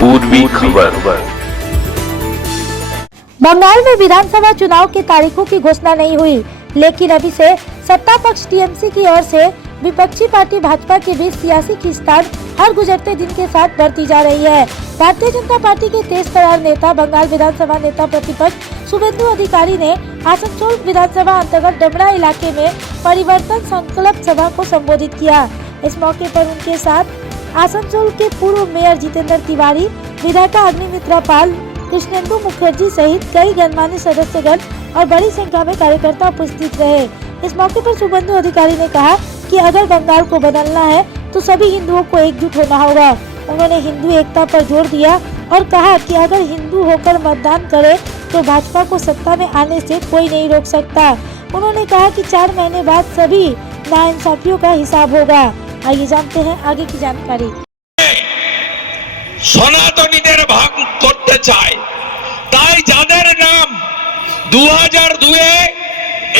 पूर्वी खबर। बंगाल में विधानसभा चुनाव की तारीखों की घोषणा नहीं हुई, लेकिन अभी से सत्ता पक्ष टीएमसी की ओर से विपक्षी पार्टी भाजपा के बीच सियासी खींचतान हर गुजरते दिन के साथ बढ़ती जा रही है। भारतीय जनता पार्टी के तेज तर्रार नेता बंगाल विधानसभा नेता प्रतिपक्ष शुभेंदु अधिकारी ने आसनसोल विधानसभा अंतर्गत डमरा इलाके में परिवर्तन संकल्प सभा को संबोधित किया। इस मौके पर उनके साथ आसनसोल के पूर्व मेयर जितेंद्र तिवारी, विधायिका अग्निमित्रा पाल, कृष्णेंदु मुखर्जी सहित कई गणमान्य सदस्यगण और बड़ी संख्या में कार्यकर्ता उपस्थित रहे। इस मौके पर शुभेंदु अधिकारी ने कहा कि अगर बंगाल को बदलना है तो सभी हिंदुओं को एकजुट होना होगा। उन्होंने हिंदू एकता पर जोर दिया और कहा कि अगर हिंदू होकर मतदान करे तो भाजपा को सत्ता में आने से कोई नहीं रोक सकता। उन्होंने कहा कि 4 महीने बाद सभी नाइंसाफियों का हिसाब होगा। आइए जानते हैं आगे की जानकारी। সনাতনীদের ভাগ করতে চায়, তাই যাদের নাম 2002-এ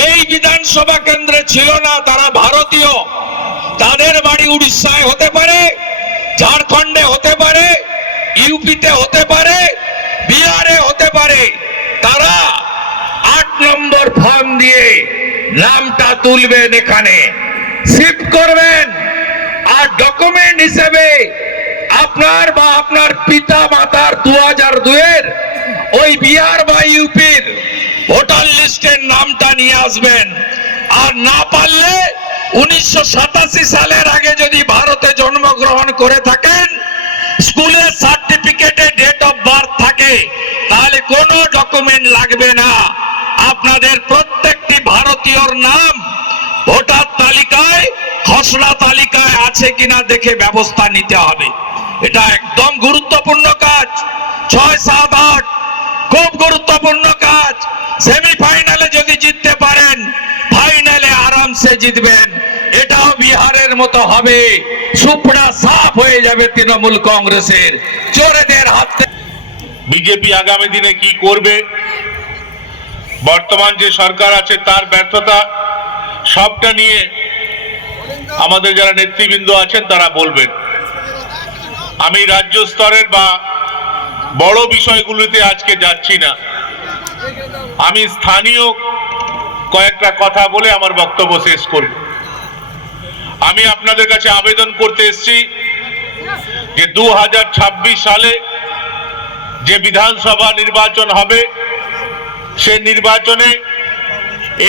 এই বিধানসভা কেন্দ্রে ছিল না তারা ভারতীয়, তাদের বাড়ি উড়িষ্যায় হতে পারে, ঝাড়খণ্ডে হতে পারে, ইউপিতে হতে পারে, বিহারে হতে পারে, তারা 8 নম্বর ফর্ম দিয়ে নামটা তুলবেন, এখানে শিফট করবেন আর ডকুমেন্ট হিসেবে আপনার বা আপনার পিতা মাতার 2002-এর ওই বিহার বা ইউপির ভোটার লিস্টের নামটা নিয়ে আসবেন। আর না পারলে 1987 সালের আগে যদি ভারতে জন্মগ্রহণ করে থাকেন, স্কুলের সার্টিফিকেটে ডেট অফ বার্থ থাকে, তাহলে কোনো ডকুমেন্ট লাগবে না। আপনাদের প্রত্যেকটি ভারতীয়র নাম ভোটার তালিকায়, খসড়া তালিকায় আছে কিনা দেখে ব্যবস্থা নিতে হবে। এটা একদম গুরুত্বপূর্ণ কাজ। 6, 7, 8 খুব গুরুত্বপূর্ণ কাজ। সেমিফাইনালে যদি জিততে পারেন, ফাইনালে আরামসে জিতবেন। এটাও বিহারের মতো হবে, সুপড়া সাফ হয়ে যাবে তৃণমূল কংগ্রেসের চোরেদের হাত থেকে। বিজেপি আগামী দিনে কি করবে, বর্তমান যে সরকার আছে তার ব্যর্থতা, সবটা নিয়ে আমাদের যারা নেতৃবৃন্দ আছেন তারা বলবেন। আমি রাজ্য স্তরের বা বড় বিষয়গুলিতে আজকে যাচ্ছি না, আমি স্থানীয় কয়েকটা কথা বলে আমার বক্তব্য শেষ করব। আমি আপনাদের কাছে আবেদন করতে এসেছি যে 2026 সালে যে বিধানসভা নির্বাচন হবে, সে নির্বাচনে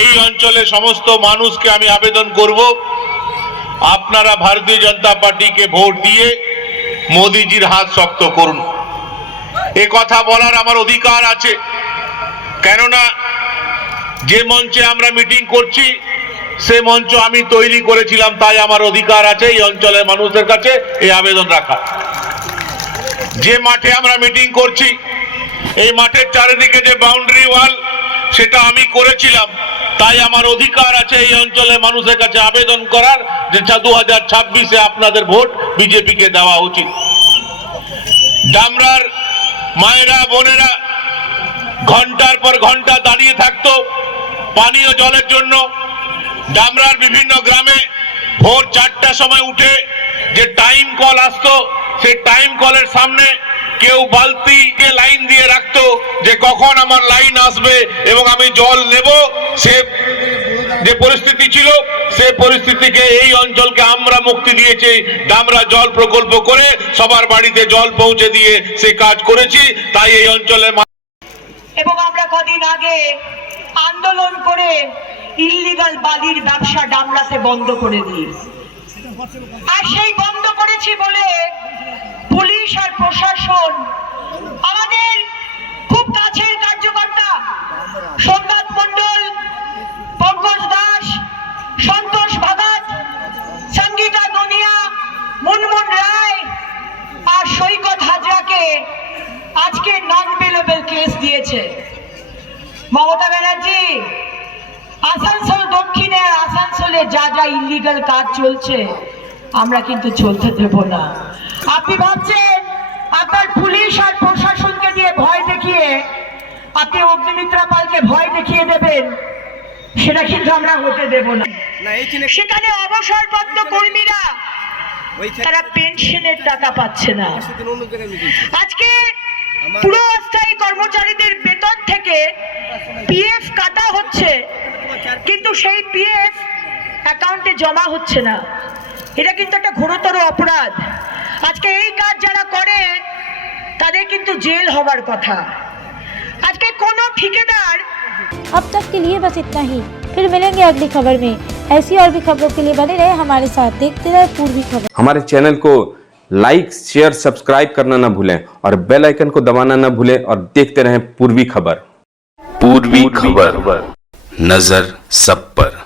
এই অঞ্চলের সমস্ত মানুষকে আমি আবেদন করব, আপনারা ভারতীয় জনতা পার্টিকে ভোট দিয়ে মোদিজির হাত শক্ত করুন। এ কথা বলার আমার অধিকার আছে, কেননা যে মঞ্চে আমরা মিটিং করছি সে মঞ্চ আমি তৈরি করেছিলাম, তাই আমার অধিকার আছে এই অঞ্চলের মানুষদের কাছে এই আবেদন রাখা। যে মাঠে আমরা মিটিং করছি, এই মাঠের চারিদিকে যে বাউন্ডারি ওয়াল, সেটা আমি করেছিলাম, তাই আমার অধিকার আছে এই অঞ্চলের মানুষের কাছে আবেদন করার যে 2026-এ আপনাদের ভোট বিজেপিকে দেওয়া উচিত। ডামরার মায়েরা বোনেরা ঘন্টার পর ঘন্টা দাঁড়িয়ে থাকতো পানীয় জলের জন্য। ডামরার বিভিন্ন গ্রামে ভোর 4টার সময় উঠে যে টাইম কল আসতো, সেই টাইম কলের সামনে কেউ বালতিকে লাইন দিয়ে রাখতো যে কখন আমার লাইন আসবে এবং আমি জল নেব। সে যে পরিস্থিতি ছিল, সে পরিস্থিতিকে এই অঞ্চলকে আমরা মুক্তি দিয়েছি। ডামরা জল প্রকল্প করে সবার বাড়িতে জল পৌঁছে দিয়ে সে কাজ করেছি, তাই এই অঞ্চলের। এবং আমরা কদিন আগে আন্দোলন করে ইল্লিগাল বালির ব্যবসা ডামরাতে বন্ধ করে দিই। আর সেই বন্ধ করেছি বলে পুলিশ আর প্রশাসন, আমাদের খুব কাছের কার্যকর্তা সোমনাথ মন্ডল, পঙ্কজ দাস, সন্তোষ ভাগাত, সঙ্গীতা দুনিয়া, মুনমুন রায় আর সৈকত হাজরাকে আজকে নন বেলেবল কেস দিয়েছে মমতা ব্যানার্জি। আসানসোল দক্ষিণে আর আসানসোলে যা যা ইল্লিগাল কাজ চলছে আমরা কিন্তু চলতে দেব না। আপনি ভাবছেন আপনার পুলিশ আর প্রশাসনকে দিয়ে ভয় দেখিয়ে আপনি অগ্নিমিত্রা পালকে ভয় দেখিয়ে দেবেন, সেটা কিন্তু আমরা হতে দেব না। সেখানে অবসরপ্রাপ্ত কর্মীরা তারা পেনশনের টাকা পাচ্ছে না। আজকে পুরো অস্থায়ী কর্মচারীদের বেতন থেকে পিএফ কাটা হচ্ছে, কিন্তু সেই পিএফ অ্যাকাউন্টে জমা হচ্ছে না। এটা কিন্তু একটা ঘোরতর অপরাধ। আজকে এই কাজ যারা করে তাদের কিন্তু জেল হবার কথা। আজকে কোনো ঠিকাদার अब तक के लिए बस इतना ही, फिर मिलेंगे अगली खबर में। ऐसी और भी खबरों के लिए बने रहे हमारे साथ, देखते रहे पूर्वी खबर। हमारे चैनल को लाइक शेयर सब्सक्राइब करना ना भूलें और बेल आइकन को दबाना ना भूलें और देखते रहें पूर्वी खबर। पूर्वी खबर, नजर सब पर।